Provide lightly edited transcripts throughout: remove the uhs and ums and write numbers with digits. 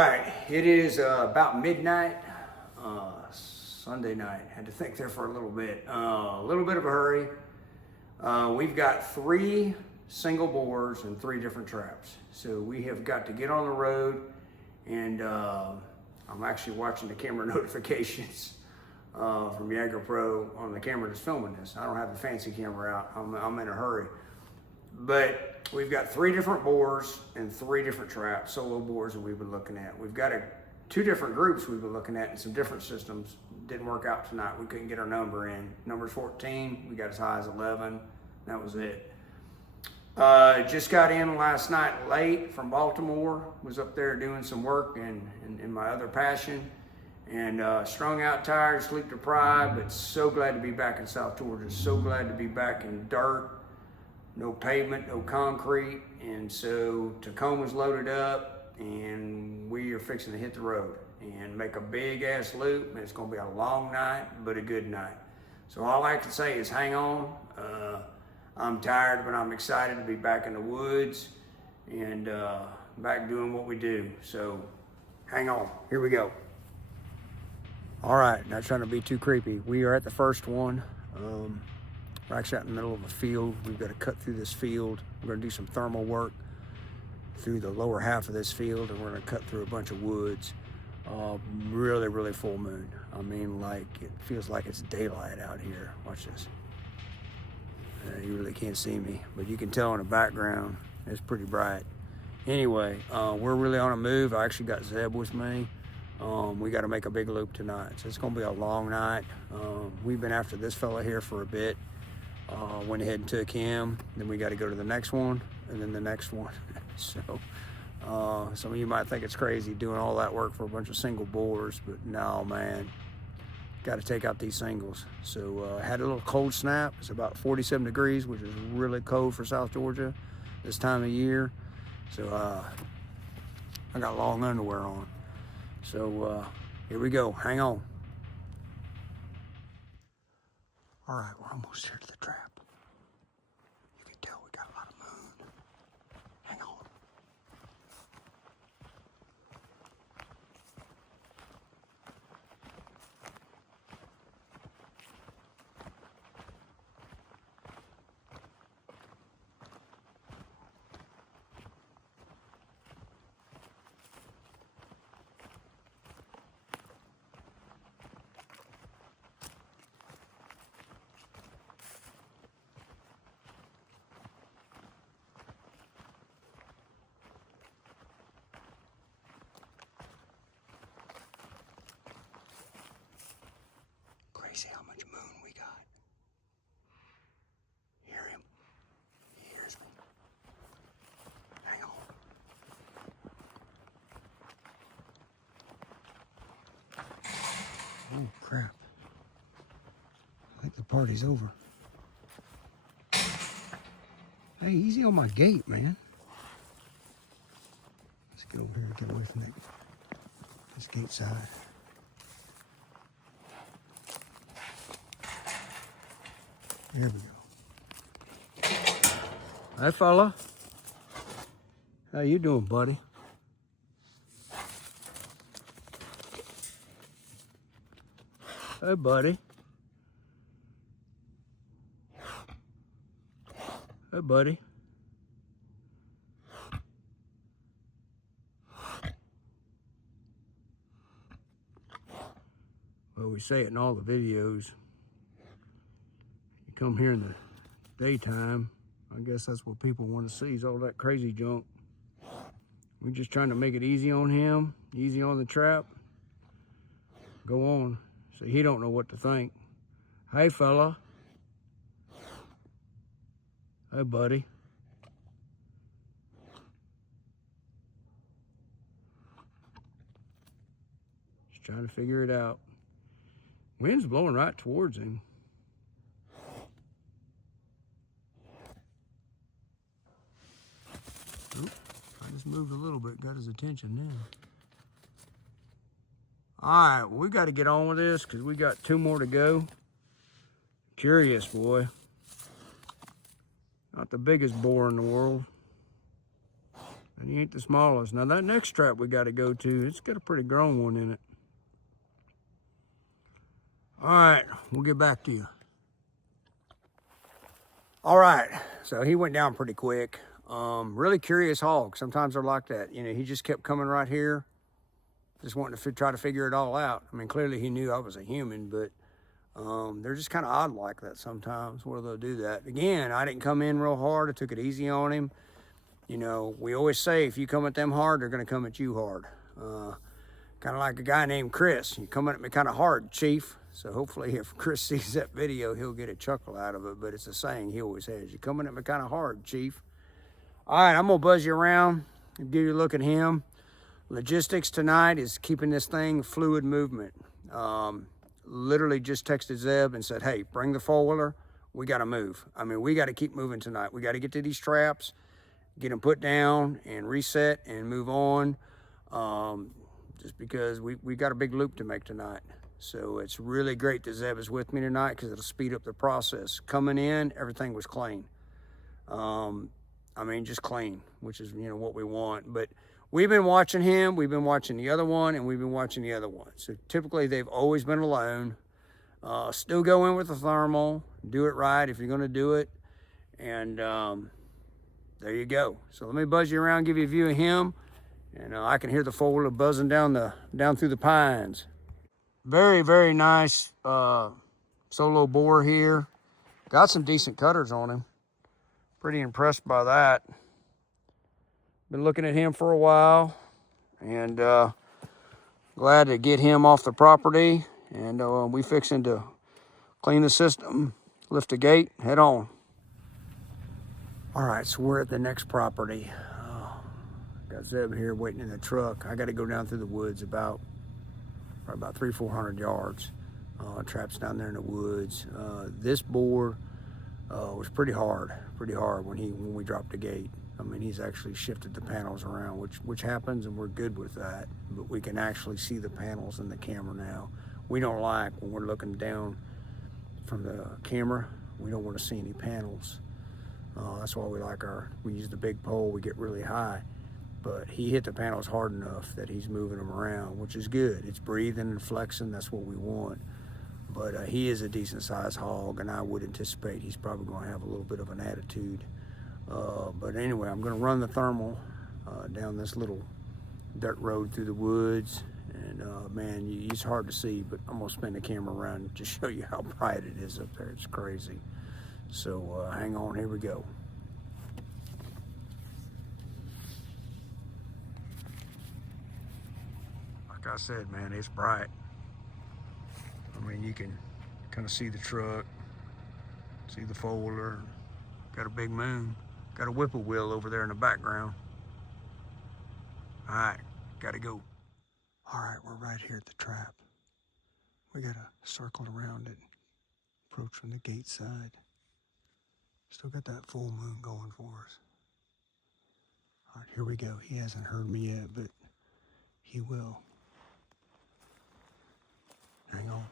right, it is about midnight, Sunday night. Had to think there for a little bit. A little bit of a hurry. We've got 3 single boars and 3 different traps. So we have got to get on the road, and I'm actually watching the camera notifications from Yager Pro on the camera that's filming this. I don't have the fancy camera out. I'm in a hurry. But we've got 3 different boars and 3 different traps, solo boars that we've been looking at. We've got 2 different groups we've been looking at and some different systems. Didn't work out tonight. We couldn't get our number in. Number's 14. We got as high as 11. That was it. Just got in last night late from Baltimore. Was up there doing some work in my other passion. And strung out, tired, sleep deprived, but so glad to be back in South Georgia. So glad to be back in dirt. No pavement, no concrete, and so Tacoma's loaded up, and we are fixing to hit the road and make a big ass loop, and it's gonna be a long night, but a good night. So all I can say is hang on. I'm tired, but I'm excited to be back in the woods and back doing what we do. So hang on, here we go. All right, not trying to be too creepy. We are at the first one. We're actually out in the middle of a field. We've got to cut through this field. We're gonna do some thermal work through the lower half of this field, and we're gonna cut through a bunch of woods. Really, really full moon. I mean, like, it feels like it's daylight out here. Watch this. You really can't see me, but you can tell in the background, it's pretty bright. Anyway, we're really on a move. I actually got Zeb with me. We got to make a big loop tonight, so it's gonna be a long night. We've been after this fella here for a bit. Went ahead and took him, then we got to go to the next one, and then the next one. So some of you might think it's crazy doing all that work for a bunch of single boars, but no, man, got to take out these singles. So I had a little cold snap. It's about 47 degrees, which is really cold for South Georgia this time of year. So I got long underwear on. So here we go, hang on. All right, we're almost here to the trap. You can tell we got a lot of moon. Hang on. Crazy how much moon we got. Hear him? He hears me. Hang on. Oh crap. I think the party's over. Hey, easy on my gate, man. Let's get over here and get away from this gate side. Here we go. Hi, fella. How you doing, buddy? Hey, buddy. Hey, buddy. Well, we say it in all the videos. Come here in the daytime, I guess that's what people want to see, is all that crazy junk. We're just trying to make it easy on him, easy on the trap. Go on. So he don't know what to think. Hey, fella. Hey, buddy. Just trying to figure it out. Wind's blowing right towards him. I just moved a little bit, got his attention now. All right, well, we got to get on with this because we got 2 more to go. Curious, boy. Not the biggest boar in the world. And he ain't the smallest. Now that next trap we got to go to, it's got a pretty grown one in it. All right, we'll get back to you. All right, so he went down pretty quick. Really curious hog. Sometimes they're like that. You know, he just kept coming right here, just wanting to try to figure it all out. I mean, clearly he knew I was a human, but they're just kind of odd like that sometimes where they'll do that. Again, I didn't come in real hard. I took it easy on him. You know, we always say if you come at them hard, they're going to come at you hard. Kind of like a guy named Chris. You come at me kind of hard, Chief. So hopefully if Chris sees that video, he'll get a chuckle out of it. But it's a saying he always has. You're coming at me kind of hard, Chief. All right, I'm going to buzz you around and give you a look at him. Logistics tonight is keeping this thing fluid movement. Literally just texted Zeb and said, hey, bring the four-wheeler. We got to move. I mean, we got to keep moving tonight. We got to get to these traps, get them put down and reset and move on. Just because we got a big loop to make tonight. So it's really great that Zeb is with me tonight because it'll speed up the process. Coming in, everything was clean. I mean, just clean, which is, you know, what we want. But we've been watching him, we've been watching the other one, and we've been watching the other one. So typically they've always been alone. Still go in with the thermal, do it right if you're gonna do it. And there you go. So let me buzz you around, give you a view of him. And I can hear the four-wheeler buzzing down through the pines. Very, very nice solo boar here. Got some decent cutters on him. Pretty impressed by that. Been looking at him for a while, and glad to get him off the property. And we fixing to clean the system, lift the gate, head on. All right, so we're at the next property. Got Zeb here waiting in the truck. I got to go down through the woods about 300-400 yards. Traps down there in the woods. This boar was pretty hard when we dropped the gate. I mean, he's actually shifted the panels around, which happens, and we're good with that. But we can actually see the panels in the camera now. We don't like when we're looking down from the camera. We don't want to see any panels. That's why we use the big pole. We get really high. But he hit the panels hard enough that he's moving them around, which is good. It's breathing and flexing. That's what we want. But he is a decent sized hog, and I would anticipate he's probably going to have a little bit of an attitude. But anyway, I'm going to run the thermal down this little dirt road through the woods. And man, it's hard to see, but I'm going to spin the camera around to show you how bright it is up there. It's crazy. So hang on, here we go. Like I said, man, it's bright. I mean, you can kind of see the truck, see the four-wheeler. Got a big moon. Got a whippoorwill over there in the background. All right, gotta go. All right, we're right here at the trap. We gotta circle around it, approach from the gate side. Still got that full moon going for us. All right, here we go. He hasn't heard me yet, but he will. Hang on.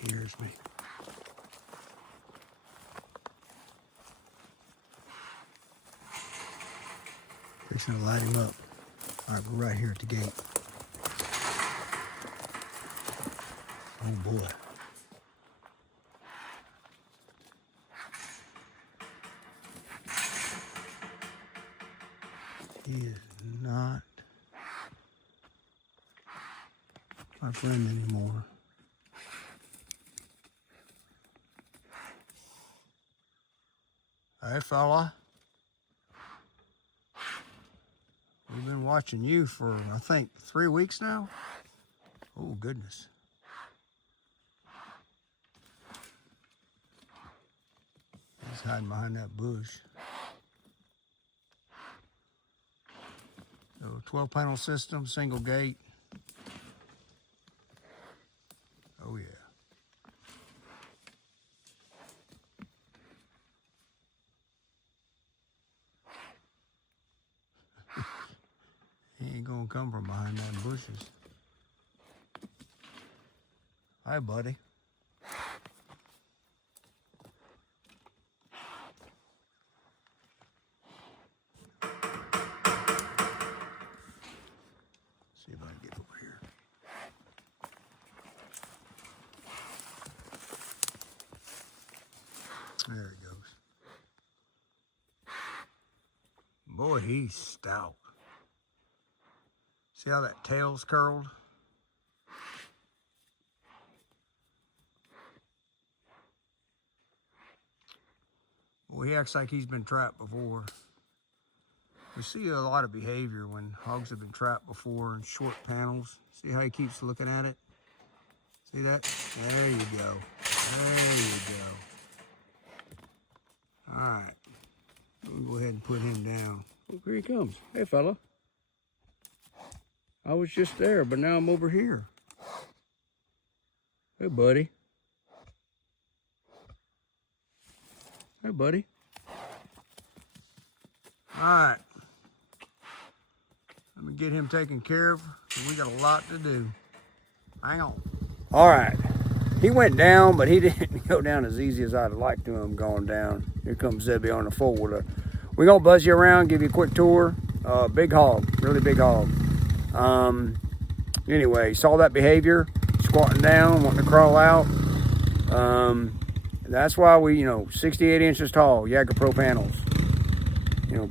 He hears me. Fixing to light him up. All right, we're right here at the gate. Oh boy. He is not my friend anymore. Hey, fella. We've been watching you for, I think, 3 weeks now. Oh, goodness. He's hiding behind that bush. So 12 panel system, single gate. Oh yeah. He ain't gonna come from behind them bushes. Hi, buddy. See if I can get over here. There he goes. Boy, he's stout. See how that tail's curled? Well, he acts like he's been trapped before. We see a lot of behavior when hogs have been trapped before in short panels. See how he keeps looking at it? See that? There you go. There you go. All right. We'll go ahead and put him down. Oh, here he comes. Hey, fella. I was just there, but now I'm over here. Hey, buddy. Hey, buddy. All right. Let me get him taken care of. We got a lot to do. Hang on. All right. He went down, but he didn't go down as easy as I'd like to him going down. Here comes Zebby on the four-wheeler. We're going to buzz you around, give you a quick tour. Big hog, really big hog. Anyway, saw that behavior, squatting down, wanting to crawl out. That's why we, 68 inches tall, Jager Pro panels.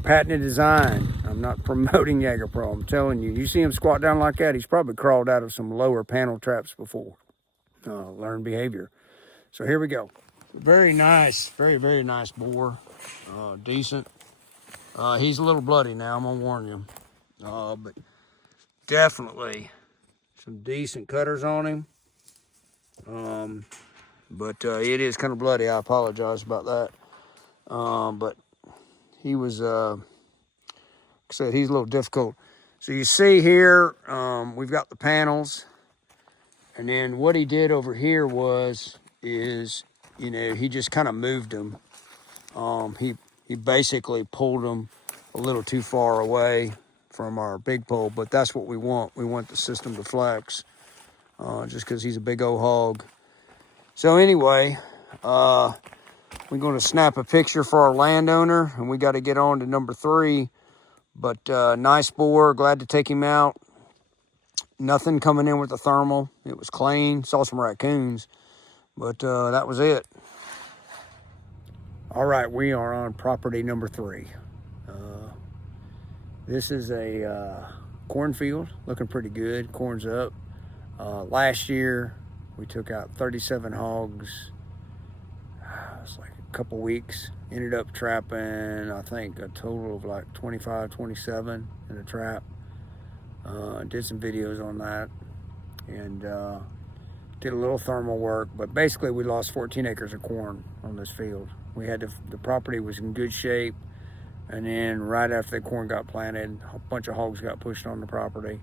Patented design. I'm not promoting Jager Pro. I'm telling you, you see him squat down like that, he's probably crawled out of some lower panel traps before. Learned behavior. So here we go. Very nice, very, very nice boar. Decent. He's a little bloody now, I'm gonna warn you. But definitely some decent cutters on him. But it is kind of bloody. I apologize about that. But he was, like I said, he's a little difficult. So you see here, we've got the panels. And then what he did over here is, he just kind of moved them. He basically pulled them a little too far away from our big pole, but that's what we want. We want the system to flex, just because he's a big old hog. So anyway, we're going to snap a picture for our landowner, and we got to get on to number 3. But nice boar, glad to take him out. Nothing coming in with the thermal. It was clean. Saw some raccoons, but that was it. All right, we are on property number 3. This is a cornfield, looking pretty good. Corn's up. Last year, we took out 37 hogs. It was like a couple weeks. Ended up trapping, I think, a total of like 25, 27 in a trap. Did some videos on that, and did a little thermal work, but basically we lost 14 acres of corn on this field. We had the property was in good shape, and then right after the corn got planted, a bunch of hogs got pushed on the property.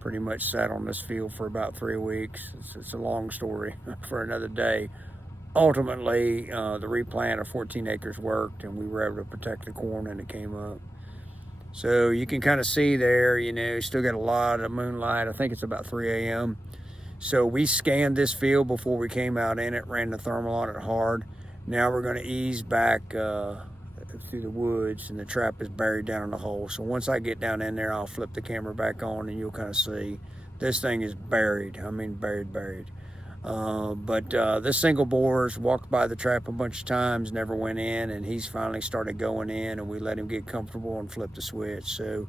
Pretty much sat on this field for about 3 weeks. It's a long story for another day. Ultimately, the replant of 14 acres worked, and we were able to protect the corn, and it came up. So you can kind of see there, still got a lot of moonlight. I think it's about 3 a.m. So we scanned this field before we came out in it, ran the thermal on it hard. Now we're going to ease back through the woods, and the trap is buried down in the hole. So once I get down in there, I'll flip the camera back on, and you'll kind of see this thing is buried. I mean, buried. But this single boar's walked by the trap a bunch of times, never went in, and he's finally started going in, and we let him get comfortable and flip the switch. So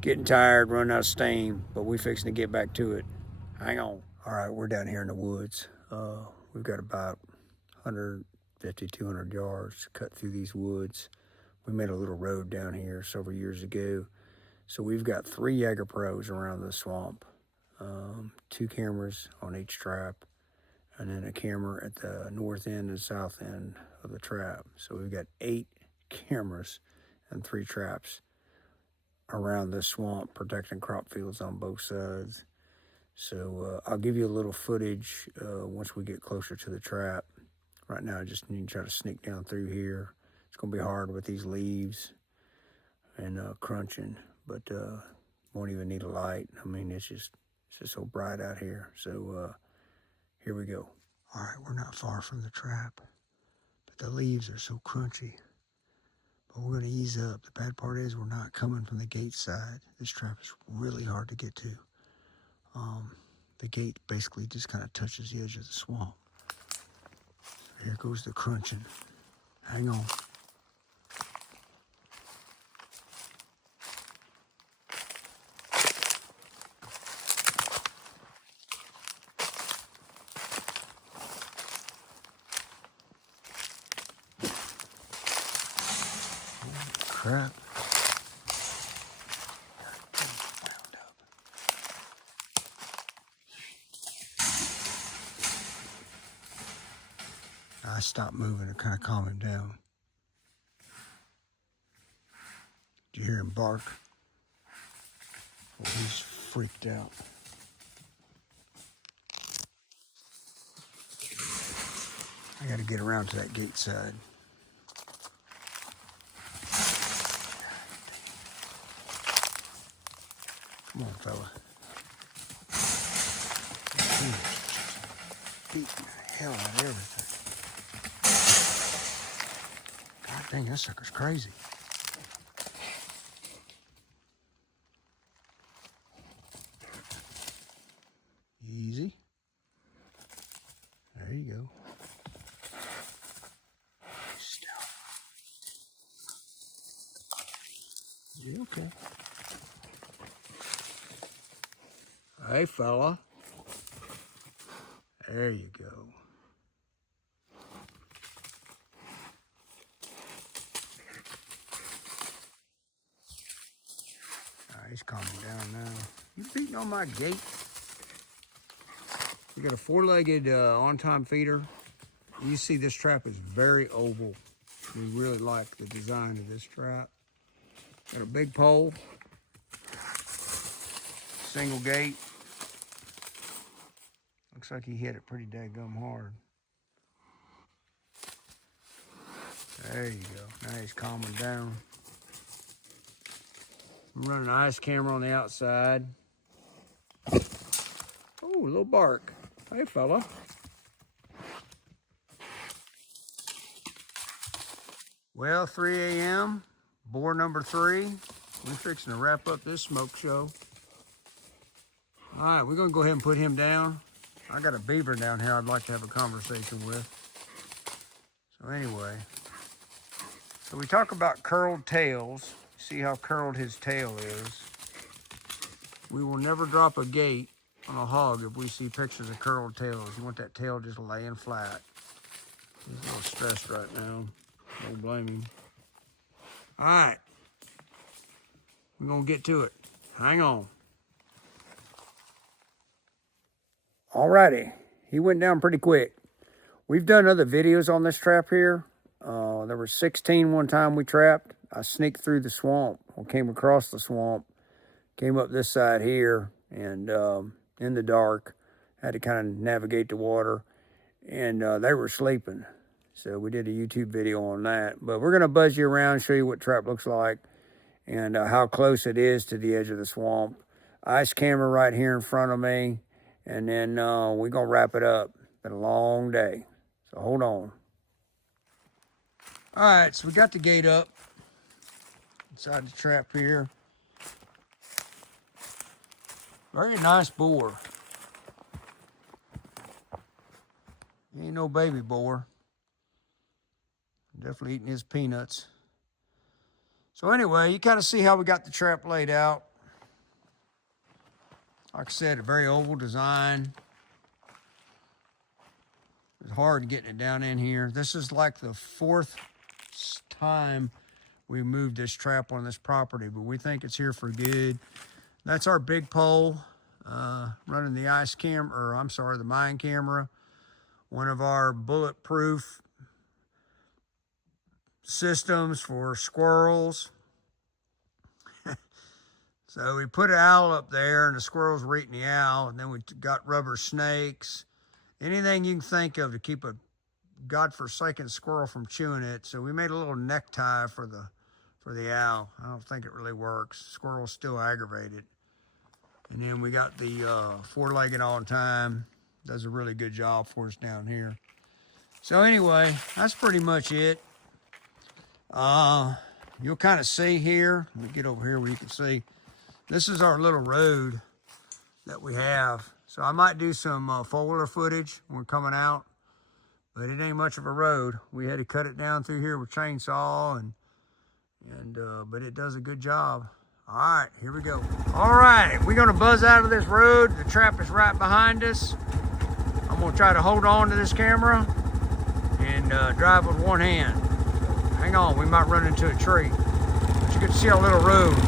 getting tired, running out of steam, but we fixing to get back to it. Hang on. All right, we're down here in the woods. We've got about 150, 200 yards to cut through these woods. We made a little road down here several years ago. So we've got 3 Jaeger Pros around the swamp, 2 cameras on each trap, and then a camera at the north end and south end of the trap. So we've got 8 cameras and 3 traps around this swamp, protecting crop fields on both sides. So I'll give you a little footage once we get closer to the trap. Right now I just need to try to sneak down through here. It's gonna be hard with these leaves and crunching, but won't even need a light. I mean, it's just so bright out here. So here we go. All right, we're not far from the trap, but the leaves are so crunchy. But we're gonna ease up. The bad part is we're not coming from the gate side. This trap is really hard to get to. The gate basically just kind of touches the edge of the swamp. Here goes the crunching. Hang on. Crap. I stopped moving to kind of calm him down. Did you hear him bark? Well, he's freaked out. I got to get around to that gate side. Come on, fella. Beating the hell out of everything. God dang, that sucker's crazy. Easy. There you go. Still. You okay? Hey, fella. There you go. He's calming down now. You beating on my gate? We got a 4-legged on-time feeder. You see this trap is very oval. We really like the design of this trap. Got a big pole, single gate. Looks like he hit it pretty daggum hard. There you go. Now he's calming down. I'm running an ice camera on the outside. Oh, a little bark. Hey, fella. Well, 3 a.m., boar number 3. We're fixing to wrap up this smoke show. All right, we're gonna go ahead and put him down. I got a beaver down here I'd like to have a conversation with. So anyway, so we talk about curled tails. See how curled his tail is. We will never drop a gate on a hog if we see pictures of curled tails. You want that tail just laying flat. He's a little stressed right now. Don't blame him. All right, we're gonna get to it. Hang on. Alrighty, he went down pretty quick. We've done other videos on this trap here. There were 16 one time we trapped. I sneaked through the swamp, or came across the swamp, came up this side here, and in the dark, had to kind of navigate the water, and they were sleeping. So we did a YouTube video on that. But we're gonna buzz you around, show you what trap looks like, and how close it is to the edge of the swamp. Ice camera right here in front of me, and then we're gonna wrap it up. Been a long day, so hold on. All right, so we got the gate up inside the trap here. Very nice boar. He ain't no baby boar. Definitely eating his peanuts. So anyway, you kind of see how we got the trap laid out. Like I said, a very oval design. It's hard getting it down in here. This is like the 4th time we moved this trap on this property, but we think it's here for good. That's our big pole running the ice camera, or I'm sorry, the mine camera. One of our bulletproof systems for squirrels. So we put an owl up there, and the squirrels were eating the owl, and then we got rubber snakes. Anything you can think of to keep a godforsaken squirrel from chewing it. So we made a little necktie for the owl. I don't think it really works. Squirrel's still aggravated. And then we got the 4-legged on time. Does a really good job for us down here. So anyway, that's pretty much it. You'll kind of see here. Let me get over here where you can see. This is our little road that we have. So I might do some four-wheeler footage when we're coming out, but it ain't much of a road. We had to cut it down through here with chainsaw, but it does a good job. All right, here we go. All right, we're gonna buzz out of this road. The trap is right behind us. I'm gonna try to hold on to this camera and drive with one hand. So hang on, we might run into a tree. But you get to see our little road.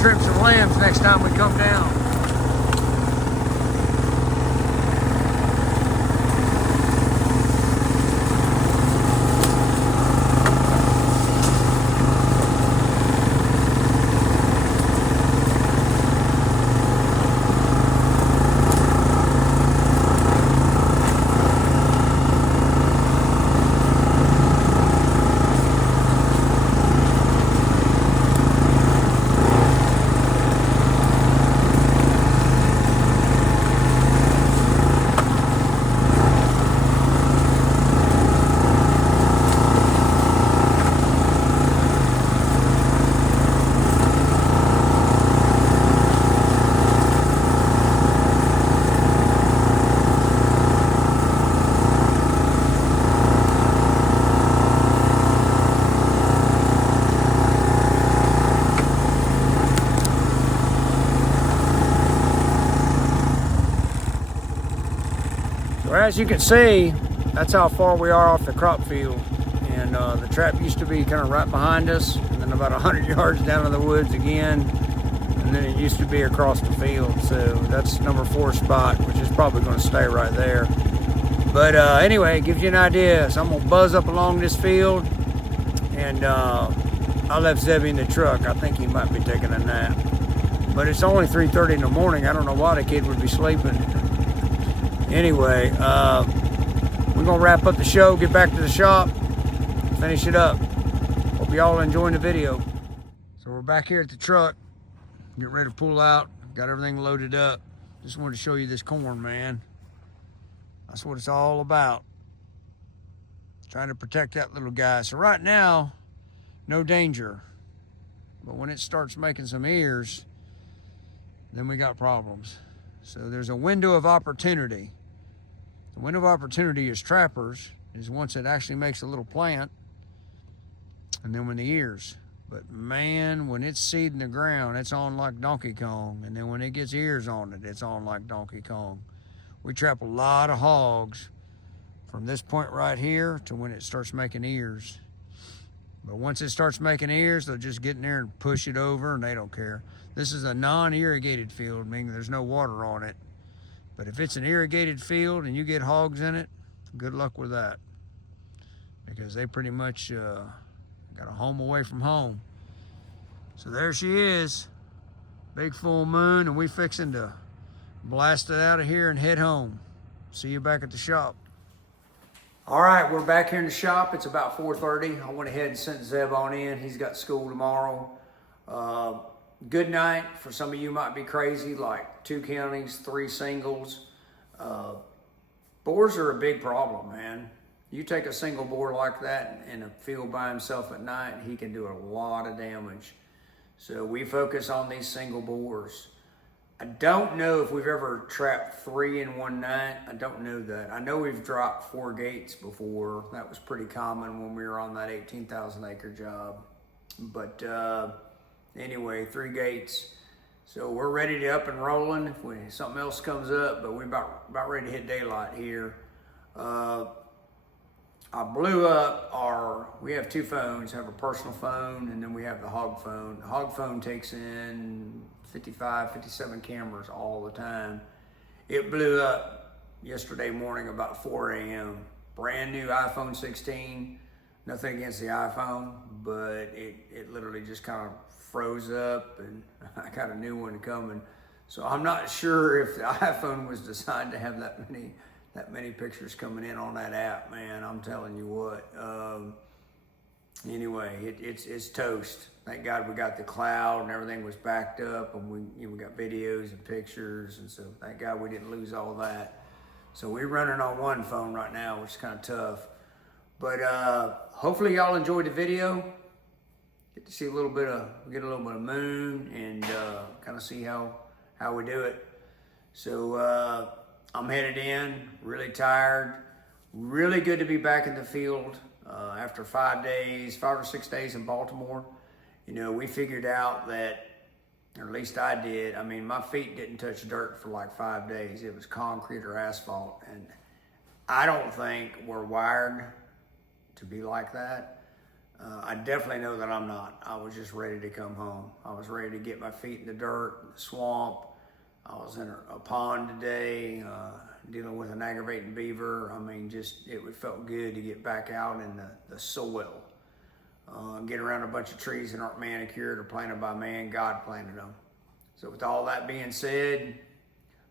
Trim some limbs next time we come down. Well, as you can see, that's how far we are off the crop field. And the trap used to be kind of right behind us, and then about 100 yards down in the woods again. And then it used to be across the field. So that's number 4 spot, which is probably going to stay right there. But anyway, it gives you an idea. So I'm going to buzz up along this field. And I left Zebby in the truck. I think he might be taking a nap. But it's only 3:30 in the morning. I don't know why the kid would be sleeping. Anyway, we're going to wrap up the show, get back to the shop, finish it up. Hope y'all are enjoying the video. So we're back here at the truck, getting ready to pull out. Got everything loaded up. Just wanted to show you this corn, man. That's what it's all about. Trying to protect that little guy. So right now, no danger. But when it starts making some ears, then we got problems. So there's a window of opportunity. The window of opportunity is trappers, is once it actually makes a little plant, and then when the ears. But man, when it's seeding the ground, it's on like Donkey Kong. And then when it gets ears on it, it's on like Donkey Kong. We trap a lot of hogs from this point right here to when it starts making ears. But once it starts making ears, they'll just get in there and push it over, and they don't care. This is a non-irrigated field, meaning there's no water on it. But if it's an irrigated field and you get hogs in it, good luck with that. Because they pretty much got a home away from home. So there she is, big full moon, and we fixing to blast it out of here and head home. See you back at the shop. All right, we're back here in the shop. It's about 4:30. I went ahead and sent Zeb on in. He's got school tomorrow. Good night. For some of you might be crazy, like 2 counties, 3 singles. Boars are a big problem, man. You take a single boar like that in a field by himself at night, he can do a lot of damage. So we focus on these single boars. I don't know if we've ever trapped 3 in one night. I don't know that. I know we've dropped 4 gates before. That was pretty common when we were on that 18,000 acre job. But anyway, 3 gates. So we're ready to up and rolling if something else comes up, but we're about ready to hit daylight here. I blew up we have 2 phones. I have a personal phone and then we have the hog phone. The hog phone takes in 55, 57 cameras all the time. It blew up yesterday morning about 4 a.m. Brand new iPhone 16. Nothing against the iPhone, but it literally just kind of froze up and I got a new one coming. So I'm not sure if the iPhone was designed to have that many pictures coming in on that app, man. I'm telling you what. Anyway, it's toast. Thank God we got the cloud and everything was backed up, and we got videos and pictures, and so thank God we didn't lose all that. So we're running on 1 phone right now, which is kind of tough. But hopefully y'all enjoyed the video. Get to see get a little bit of moon and kind of see how we do it. So I'm headed in, really tired. Really good to be back in the field after 5 or 6 days in Baltimore. You know, we figured out that, or at least I did, I mean, my feet didn't touch dirt for like 5 days. It was concrete or asphalt. And I don't think we're wired to be like that. I definitely know that I'm not. I was just ready to come home. I was ready to get my feet in the dirt, the swamp. I was in a pond today, dealing with an aggravating beaver. I mean, it felt good to get back out in the soil. Get around a bunch of trees that aren't manicured or planted by man. God planted them. So with all that being said,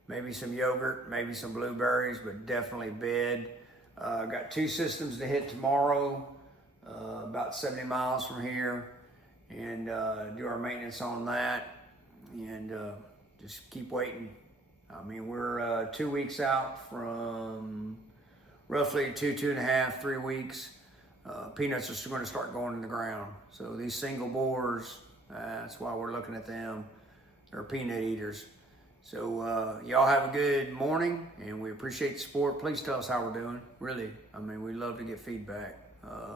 maybe some yogurt, maybe some blueberries, but definitely bed. Got 2 systems to hit tomorrow, about 70 miles from here, and do our maintenance on that, and just keep waiting. I mean, we're 2 weeks out from roughly 2.5, 3 weeks. Peanuts are still going to start going in the ground. So these single boars, that's why we're looking at them. They're peanut eaters. So y'all have a good morning, and we appreciate the support. Please tell us how we're doing. Really, I mean, we love to get feedback.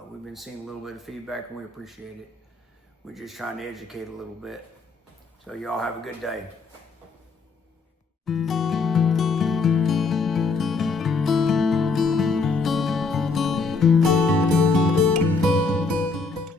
We've been seeing a little bit of feedback, and we appreciate it. We're just trying to educate a little bit. So y'all have a good day.